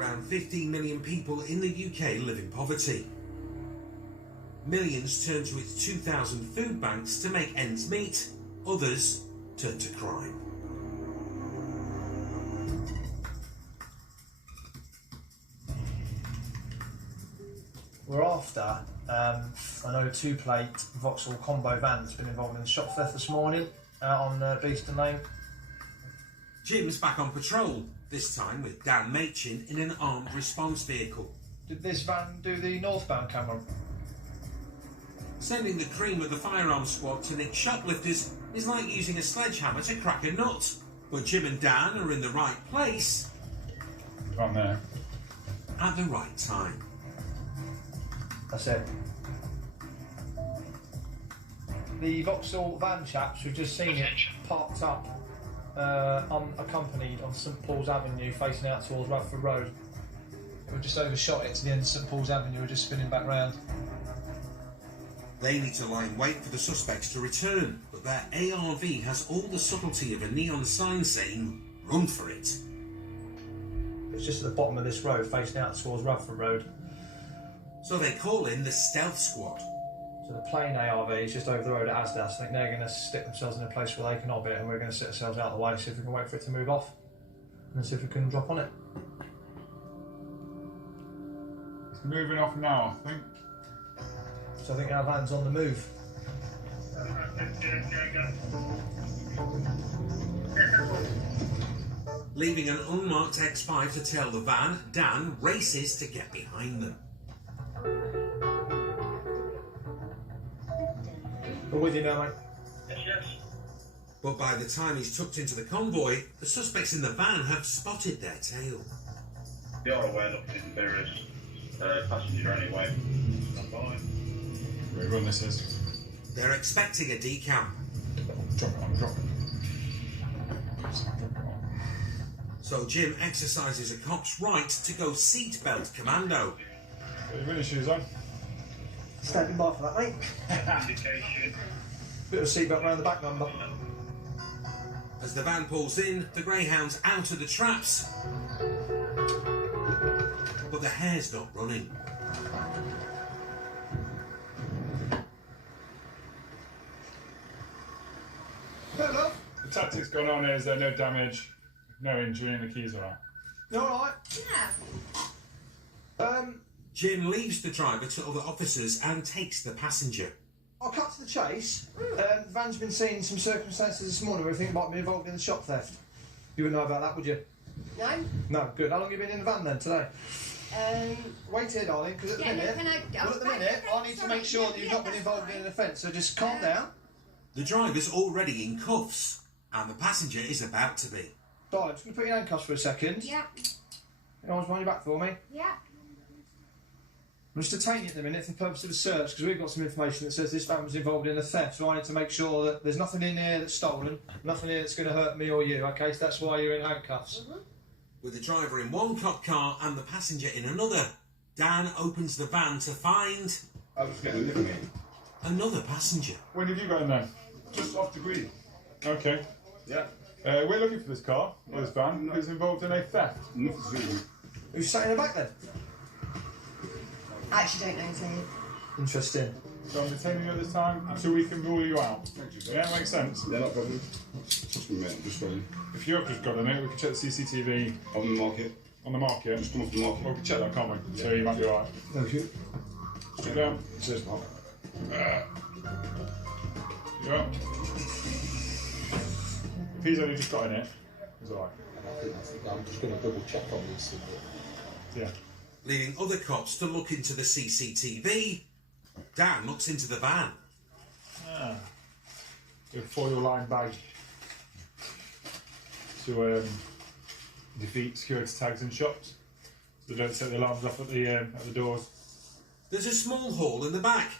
around 15 million people in the UK live in poverty. Millions turn to its 2,000 food banks to make ends meet, others turn to crime. We're after, I know, 2-plate Vauxhall combo van that's been involved in shop theft this morning out on Beeston Lane. Jim's back on patrol, this time with Dan Machin in an armed response vehicle. Did this van do the northbound camera? Sending the cream of the firearms squad to nick shoplifters is like using a sledgehammer to crack a nut. But Jim and Dan are in the right place. On there. At the right time. That's it. The Vauxhall van chaps, we've just seen it parked up, unaccompanied on St Paul's Avenue, facing out towards Radford Road. We just overshot it to the end of St Paul's Avenue, we're just spinning back round. They need to lie in wait for the suspects to return, but their ARV has all the subtlety of a neon sign saying, "Run for it." It's just at the bottom of this road, facing out towards Radford Road. So they call in the stealth squad. So the plain ARV is just over the road at Asdas. I think they're going to stick themselves in a place where they can orbit, and we're going to sit ourselves out of the way, see if we can wait for it to move off, and see if we can drop on it. It's moving off now, I think. So I think our van's on the move. Leaving an unmarked X5 to tail the van, Dan races to get behind them. We're with you now, mate. Yes. But by the time he's tucked into the convoy, the suspects in the van have spotted their tail. They are aware that there is a passenger anyway. Stand by. Wait, run this is. They're expecting a decam. Drop it on, drop it. So Jim exercises a cop's right to go seatbelt commando. Put your running shoes on. Standing by for that, mate. Indication. Bit of seatbelt round the back number. As the van pulls in, the greyhound's out of the traps. But the hare's not running. Hello. The tactics going on is no damage, no injury, and the keys are out. You alright? Yeah. Jim leaves the driver to other officers and takes the passenger. I'll cut to the chase. The van's been seen in some circumstances this morning where we think it might be involved in the shop theft. You wouldn't know about that, would you? No. No, good. How long have you been in the van then today? Wait here, darling, because at the minute, I need to make sure that you've not been involved in an offence, so just calm down. The driver's already in cuffs, and the passenger is about to be. Darling, I'm just going to put you in handcuffs for a second. Yeah. You always wind your back for me. Yeah. I'm just detaining you at the minute for the purpose of a search because we've got some information that says this van was involved in a theft, so I need to make sure that there's nothing in here that's stolen, nothing here that's going to hurt me or you, okay? So that's why you're in handcuffs. With the driver in one cop car and the passenger in another, Dan opens the van to find I was getting a living in. another passenger. When have you got in there? Just off the grid. Okay. Yeah. We're looking for this car, or this van, who's involved in a theft. Nothing to do. Who's sat in the back then? I actually don't know, Steve. Interesting. So I'm detaining you at this time so we can rule you out. Thank you, sir. Yeah, makes sense. Yeah, not problem. Just a minute, just going. If you've just got in it, we can check the CCTV On the market. on the market. Just come off the market. Well, we can check that, can't we? So you might be alright. Thank you. Sit down. Cheers, Mark. You up? If he's only just got in it, it's alright. I'm just going to double check on this. Yeah. Leaving other cops to look into the CCTV, Dan looks into the van. A foil line bag to defeat security tags in shops. So they don't set the alarms off at the doors. There's a small hall in the back,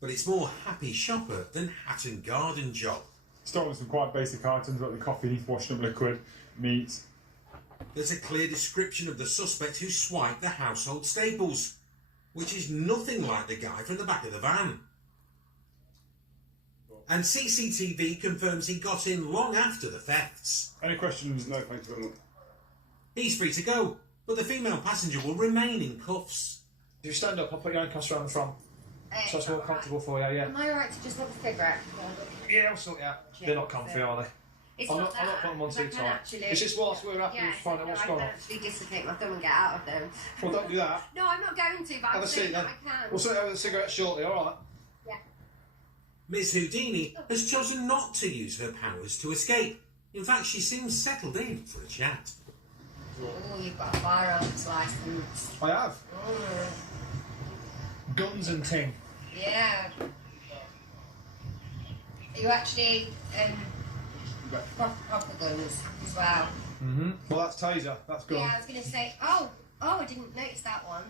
but it's more happy shopper than hat and garden job. Stolen some quite basic items like the coffee, washing up liquid, meat. There's a clear description of the suspect who swiped the household staples, which is nothing like the guy from the back of the van. And CCTV confirms he got in long after the thefts. Any questions? No, thank you very much. He's free to go, but the female passenger will remain in cuffs. If you stand up, I'll put your handcuffs around the front, so it's more comfortable for you. Yeah. Am I right to just have a cigarette? Yeah, I'll sort you out. They're not comfy, are they? It's I'm not not putting them on too I can tight. actually- It's just whilst we're happy Yeah, to find out what's I going can on. actually dislocate my thumb and get out of them. Well, don't do that. No, I'm not going to, but Have I'm a seat saying then. that I can. We'll sort out the cigarette shortly, alright? Yeah. Miss Houdini has chosen not to use her powers to escape. In fact, she seems settled in for a chat. Oh, you've got a firearms license. I have. Oh, Guns and ting. yeah. Are you actually proper guns as well? Mm-hmm. Well, that's Taser. That's gone. Yeah, I was going to say. Oh, I didn't notice that one.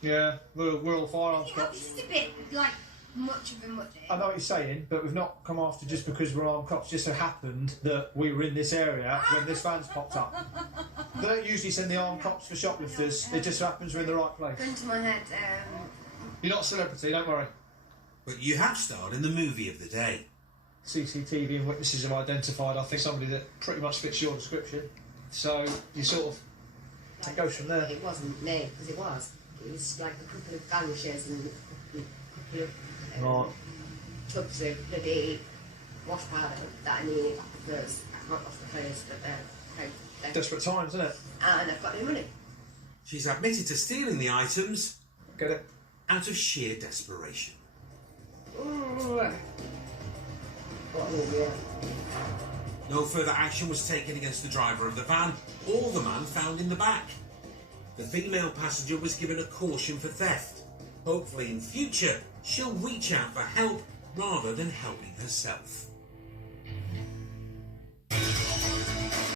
Yeah, we're all firearms You know, cops. this is a bit like much of a much. I know what you're saying, but we've not come after just because we're armed cops. Just so happened that we were in this area when this van's popped up. They don't usually send the armed cops for shoplifters. It just so happens we're in the right place. Gun to my head. You're not a celebrity, don't worry. But you have starred in the movie of the day. CCTV and witnesses have identified, I think, somebody that pretty much fits your description. So you sort of it goes from there. It wasn't me, because it was. It was like a couple of vanishes and a couple of Right. tubs of bloody wash powder that I needed because I can't off the clothes that Desperate times, isn't it? and I've got no money. She's admitted to stealing the items Get it? out of sheer desperation. Ooh. What an idiot. No further action was taken against the driver of the van or the man found in the back. The female passenger was given a caution for theft. Hopefully in future she'll reach out for help rather than helping herself.